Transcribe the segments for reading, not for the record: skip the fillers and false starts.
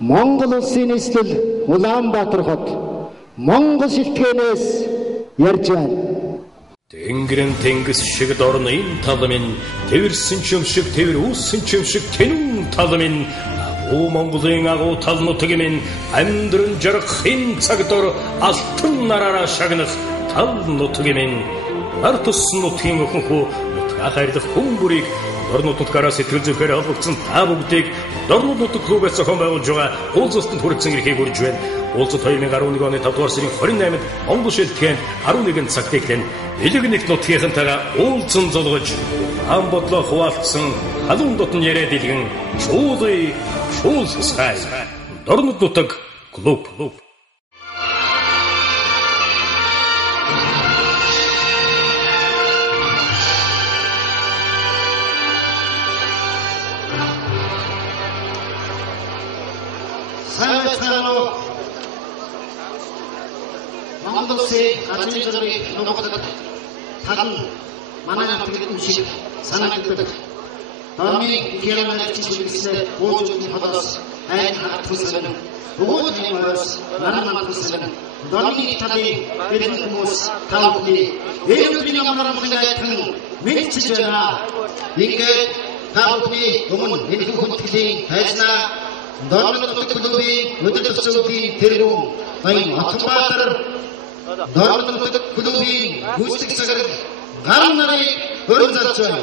Монгол улсын нийслэл Улаанбаатар хот Монгол шилтгээнээс ярьж байна. Тэнгэрэн тэнгис шиг дорно энэ тал минь, тэрсэн ч юм шиг тэр үүссэн ч юм шиг тэнүүн тал минь, агуу Монголын агуу тал нутаг минь, амьдран жаргахын цаг дор алтан нараараа шагнах тал нутаг минь, нар туссан нутгийн өхөнхөө нутгаа хайрлах хүн бүрийг дорнод нутгаараа сэтгэл зүрхээр холбогдсон та бүгдийг дорнод нутаг клубээс зохион байгуулж байгаа уулзалтанд хүргэсэн эрхийг хүргэж байна. Уулзалт 2010 оны 5 дугаар сарын 28-нд Монгол шилтгэн 11 цагтээ элэг нэг нутгийнхантайгаа уулзсан золгож ам бодлоо хуваалцсан халуун дотн яриа дэлгэн шуулсгай дорнод нутаг клуб. Монголын газрын зориг ногдод тал манай намтгийн шиг санагддаг. Дорны гэрмэнч чиглэснээр ууж холоос айн хатсан уугийн мөрс нарматсан дорны талын бидний хүмүүс таавны ээврийн амрамлагайтан мэдчиж байна. Ингээд таавны өмнө энэ хүндэтгэлийн хайснаа дорнод клубын өдөртөсөлийн тэргүүн баян Атбаатар дорнод клубын гүйцэтгэх цагаар гар нарыг хөрөнгөж байна.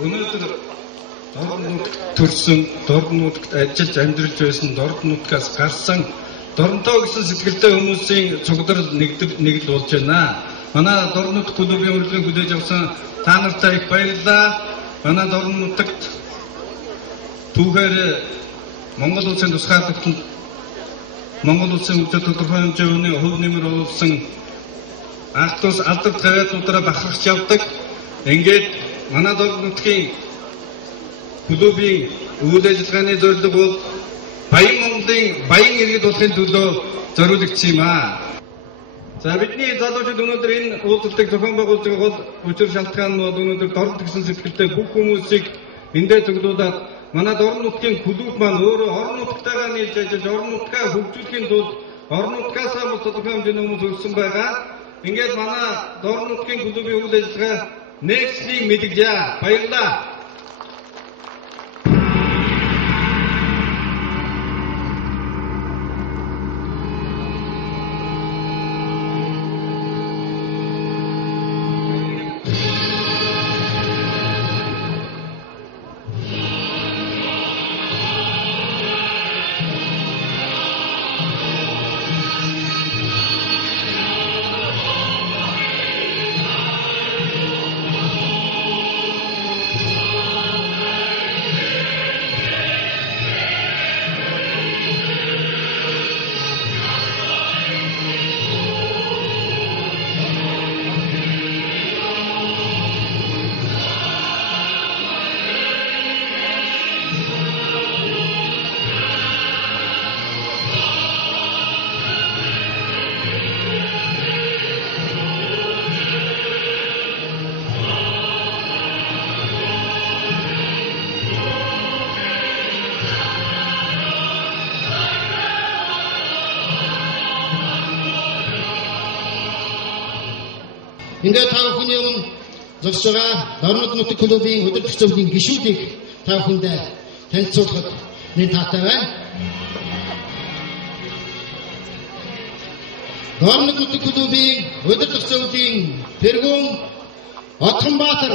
Өнөөдөр дорнод төрсөн, дорнодд ажиллаж амьдарч байсан, дорнодгаас гарсан, дорнтой гэсэн сэтгэлтэй хүмүүсийн цугларал нэгдэл болж байна. Манай дорнод клубын урилгыг хүлээж авсан та нартай их баярлалаа. Манай дорнодд түүхээр Монгол улсын тусгаарлалтанд Монгол улсын өвдөд тодорхой хэмжээний хөв нэмэр олсон анх тус алдар тавиаднуудаараа бахархж явдаг. Ингээд манай дорнодгийн клубын үйл ажиллагааны зорилго бол баян Монголын баян иргэд болохын төлөө зориулагдсан юм аа. За бидний залуучууд өнөөдөр энэ уулзалтыг зохион байгуулж байгаа бол учир шалтгаан нь бол өнөөдөр дорнод гэсэн сэтгэлтэй бүх хүмүүсийг эндээ цуглуулад манай дорнодгийн клуб маань өөрөө орон нутгатайгаа нийлж ажиллаж орон нутгаа хөгжүүлэхийн тулд орон нутгаасаа бол тодорхой хэмжээний хүмүүс өрсөн байгаа. Ингээд манай дорнодгийн клубын үйл ажиллагаа Nächsting мэдгэлээ. Баярлалаа. Ингээд та бүхний өмнө зогсож байгаа дорнод нутаг клубын өдөртөх зөвлөлийн гишүүдийг та бүхэндээ танилцуулахад нэг таатай байна. Дорнод нутаг клубын өдөртөх зөвлөлийн тэргүүн Атбаатар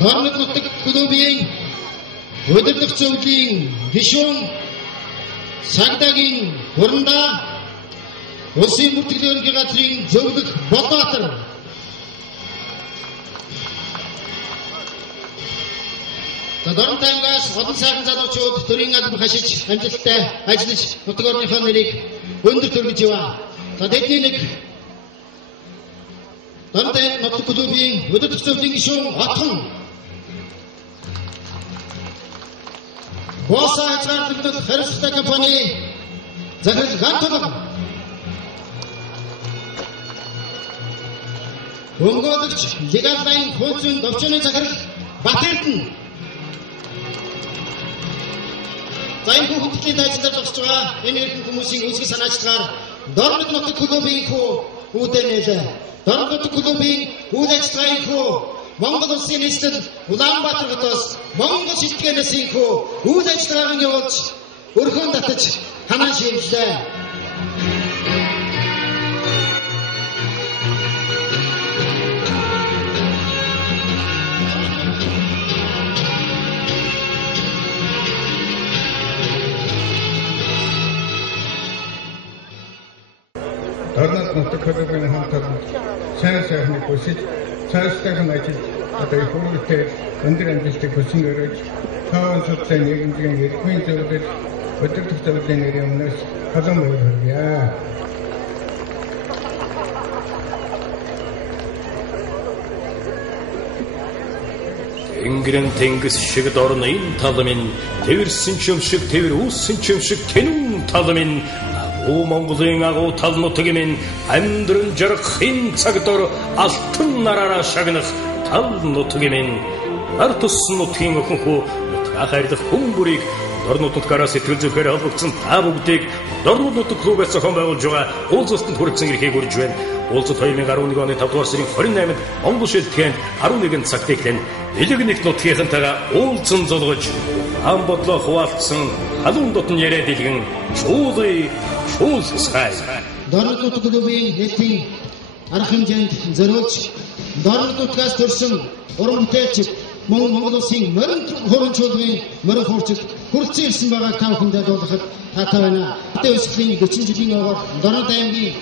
дорнод нутаг клубын өдөртөх зөвлөлийн гишүүн Сагдагийн хурандаа улсын бүртгэлийн ерөнхий газрын зөвлөх Болбаатар Дорн таймгаас олон сайхан залуучууд төрийн албан хашиж амжилттай ажиллаж нутаг орныхоо нэрийг өндөр төргөж яваа. За тэдний нэг Дорн тайм нутаг клубын өдөр төвчлийн гишүүн Отхон Боса хязгаарлагдах хариуцлагатай компани захирал Гантолог Өмгөөлөгч Легалайн хуучин төвчний захирал Батэрдэн За энэ хүүхдийн ажиллаж байгаа энэ эрхэм хүмүүсийн үзэл санаачлагаар Дорнод нутаг клубын үүдэнэл Дорнод нутаг клубын үйл ажиллагааны Монгол Улсын нийслэл Улаанбаатар хотоос Монгол шилтгэнээс үйл ажиллагааг явуулж өрхөөн татаж ханаа шийдлээ. Дорнод нутаг клубын хамтад сайн хүсэж цаашдаа ажил одоо их хүмүүстээ өндөр амжилтыг хүсэн өрөөж тааван судалсан нийгэмжийн эрхмийн зөвлөлд өдөр төвчлийн нэрийн өмнөөс халуун мөр хүргье. Тэнгэрэн тэнгис шиг дорно энэ тал минь тэрсэн ч юм шиг тэр үүссэн ч юм шиг тэнүүн тал минь Монголын агуу тал нутаг минь амьдран жаргахын цаг дор алтан нараараа шагнах тал нутаг минь нар туссан нутгийн өхөнхөө нутгаа хайрлах хүн бүрийг Дорнод нутгаараа сэтгэл зүрхээр холбогдсон та бүгдийг Дорнод нутаг клубээс зохион байгуулж байгаа уулзалтанд хүргэсэн эрхийг хүргэж байна. Уулзалт 2010 оны 5 дугаар сарын 28-нд Монгол шилтгэн 11 цагт эхлэн Нэлэг нэг нутгийнхантайгаа уулзсан золгож ам бодлоо хуваалцсан халуун дотн яриа дэлгэн шуулсгай. Дорнод нутаг клубын нийтийн арга хэмжээнд зориулж Дорнод нутгаас төрсэн уран бүтээлч Монгол Улсын морин хуран чуулгын морин хуурчид хүрцэн ирсэн байгааг та бүхэндээ дуулгахад таатай байна. Тэ өсвөлийн 40 жилийн овоор Дорнод аймгийн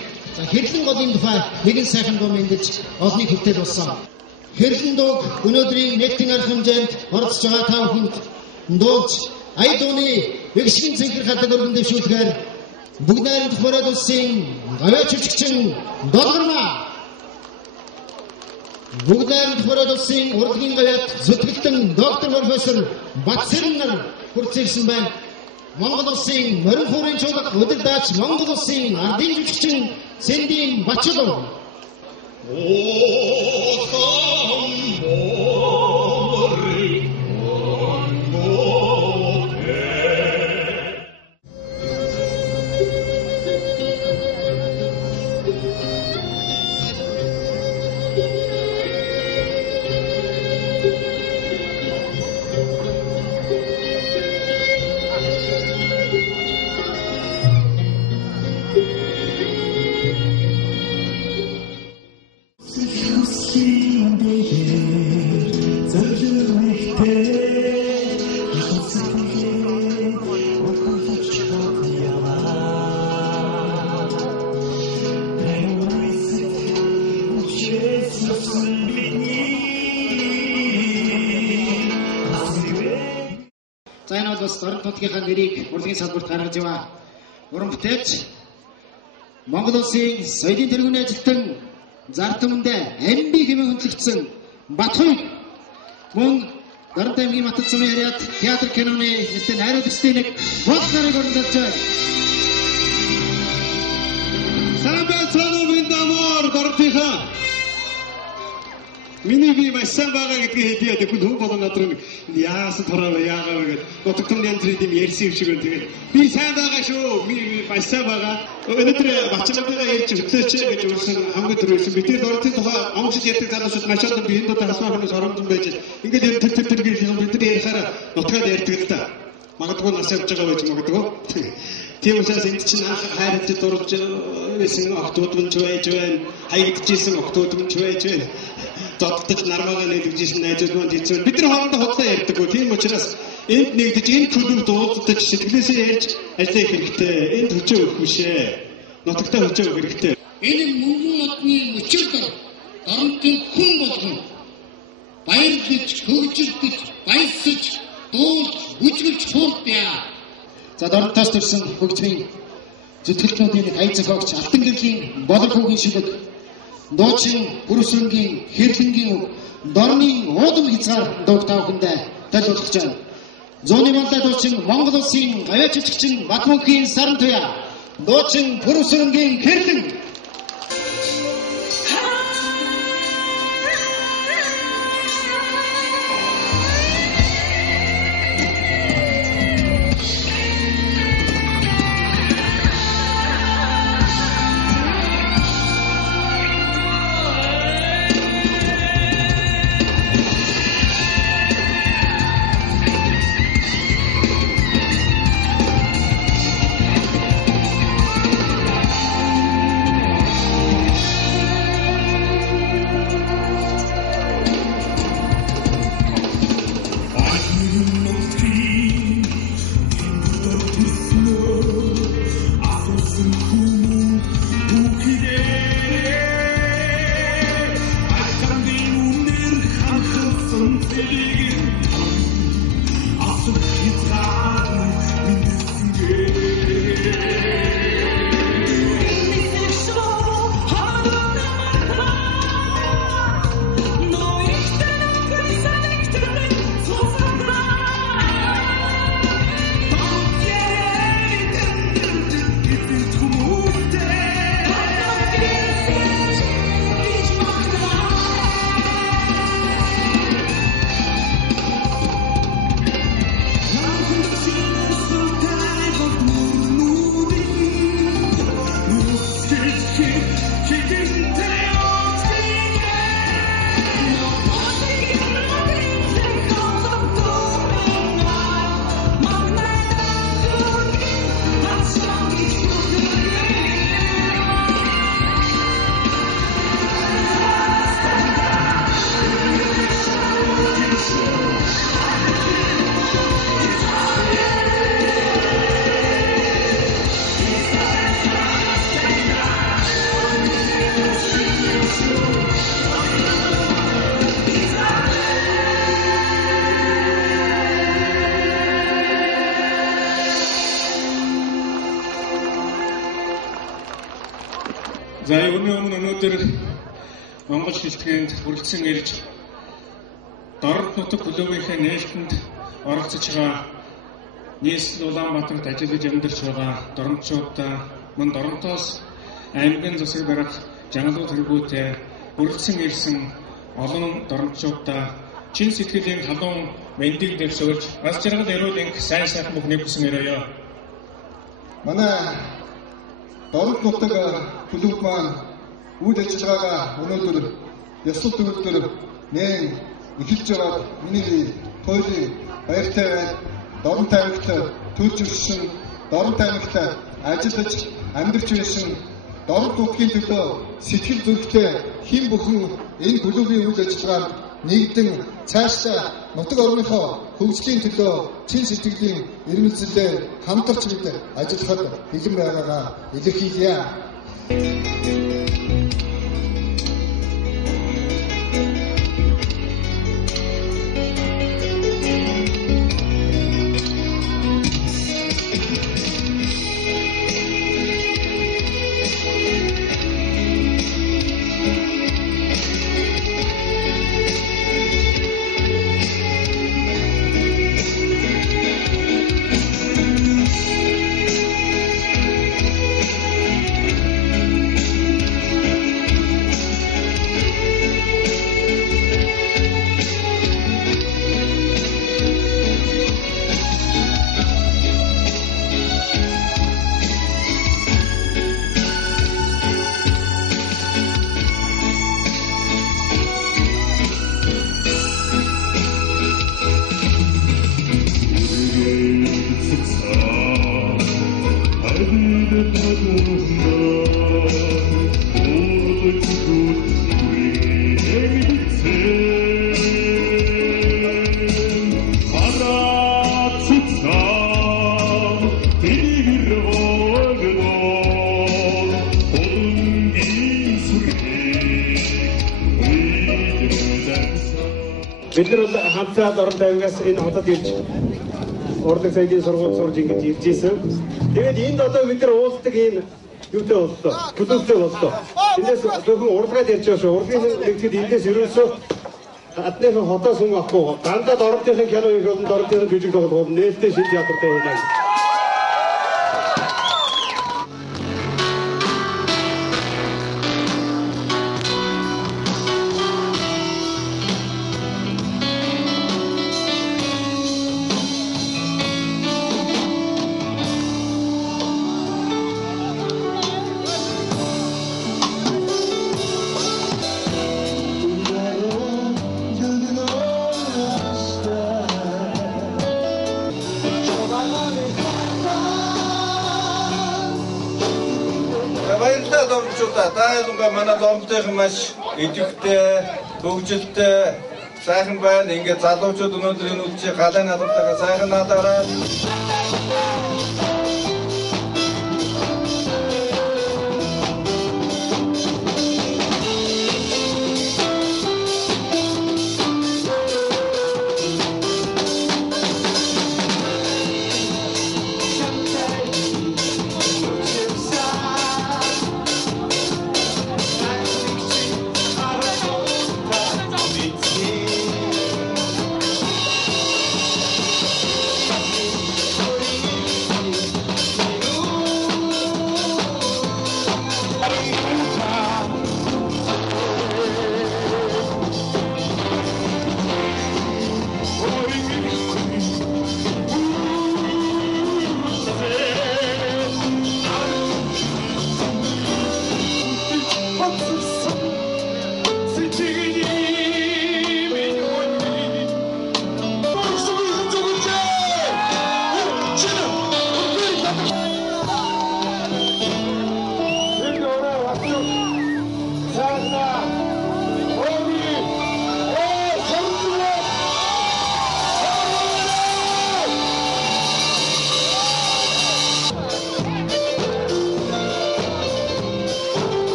хэрлэн голын тухай нэгэн сайхан дуу мэндэлж олныг хөвтөл болсон. Хэрлэн дууг өнөөдрийн нийтийн арга хэмжээнд оролцож байгаа та бүхэнд дуулж ая дууны вэгшин цэнхэр хадаг өргөн дэвшүүлгээр бүгд найрамдах Бороод улсын гавьяа чирчгчин долгорноо бүгд найрамдах Бороод улсын урлагийн гавьяат зүтгэлтэн доктор профессор Батсэрэн нар хүрцээрсэн байна. Монгол Улсын морин хуурын чуулга удирдаач Монгол Улсын ардын жүжигчин Сэндийн Бачилов Дорнод нутгийн нэрийг урлагийн салбарт гаргаж яваа. Уран бүтээлч Монгол Улсын соёлын тэргүүний ажилтан Зартамдаа амби хэмээн хүндлэгдсэн Батхуйг мөн Дорнод аймгийн Матад сумын яриад театр киноны нэртэй найруулагчдын нэг бол нарыг оруулж байна. Сайн минь Дорнодынхаа миний би маш сайн байгаа гэдгийг хэлээд тэгэхэд хүн болон надрын яасан тураа яагаа гэдэг нутагтны янзрын юм ярьсан юм шиг байна. Тэгээд би сайн байгаа шүү. Би маш сайн байгаа. Өнөөдөр Бачилавтайгаа ярьж өглөөч гэж үрсэн хамгийн түрүүсэн. Би тэр Дорнодын тухай омжид ярьдаг залуучууд маш олон би энэ дотор хасмахнаас оромдсон байж ингээд ер нь тэр гэсэн бидний ярихаараа нутгаад ярьдаг л та. Магадгүй нас явж байгаа байж магадгүй. Тийм учраас энд чинь анх хайрт дурж байсан охтууд нь ч байж байна. Хаягдчихсэн охтууд нь ч байж байна. Доктор нармагаа нэгжсэн найзууд манд ийцэн бид нар хоорондоо худлаа ярьдаггүй. Тийм учраас энд нэгдэж энэ клубт уулзаж сэтгэлээсээ ярьж ажиллах хэрэгтэй. Энд хүчээ өгөх бишээ. Нутагтаа хүчээ өгөх хэрэгтэй. Энэ мөнгөн модны өчигдөр Дорнодын хүн болгон баярлаж, хөгжиж, баясаж дуулж үжгэлж хуурдъя. За дорнотоос төрсэн хөгжмийн зүтгэлтнүүдийн хай зохиогч Алтан гэрлийн болог хүүгийн шилэг дуучин бүрсрэнгийн хэрлэнгийн дорны уудам хязгаар дууг тавхандаа тайлбарлаж байна. Зууны маллай дуучин Монгол улсын гавьяачилччин Батмөнхийн саран туяа дуучин бүрсрэнгийн хэрлэн За өнөөдөр Монгол шилтгэнд хүрэлцэн ирж Дорнот нутаг клубийнхээ нээлтэнд оролцож байгаа нийслэл Улаанбаатарт ажиллаж амьдарч байгаа дорнотчуудаа мөн Дорнотоос аймгийн засаг дарга Жангалуу тэргүүтэй хүрэлцэн ирсэн олон дорнотчуудаа чин сэтгэлийн халуун мэндийг дэвшүүлж аз жаргал эрүүл энх сайн сайхан бүхнийг хүсэн өрөөё. Манай Дорнот нутаг клуб маань үйл ажиллагаагаа өнөөдөр ёслол төвлөрөөр нээн эхэлж байгаа миний туйлын баяртай байна. Дорнот аймагт төрж ирсэн, Дорнот аймагт ажиллаж амьдарч байсан Дорнот нутгийн төлөө сэтгэл зүрхтэй хэн бүхэн энэ клубын үйл ажиллагаанд нэгдэн цаашдаа нутаг орныхоо хөгжлийн төлөө чин сэтгэлийн ирмэлзэлээр хамтарч бид ажиллахад бэлэн байгаагаа илэрхийлье. Бид нар бол хамтдаа дорн тайвангаас энэ хотод ирж урлаг соёлын сургууль сурж ингэж ирж ирсэн. Тэгээд энд одоо бид нар уулздаг ийм юутай боллоо. Бүлэгтэй боллоо. Эндээс зөвхөн урлагаар ярьж байгаа шүү. Урлагийн нэгтгэд эндээс ерөөсөө адныхан хотоос хүн авахгүй. Дандаа дорнотын кино их болон дорнотын жүжиг тоглох нээлттэй шил театртай байна. Баярлалаа дормчуудаа. Тааланга манай дормтойхон маш идэвхтэй, хөгжилтэй сайхан байна. Ингээд залуучууд өнөөдөр энэ үдшийг галын наадмтайгаа сайхан наадаарай.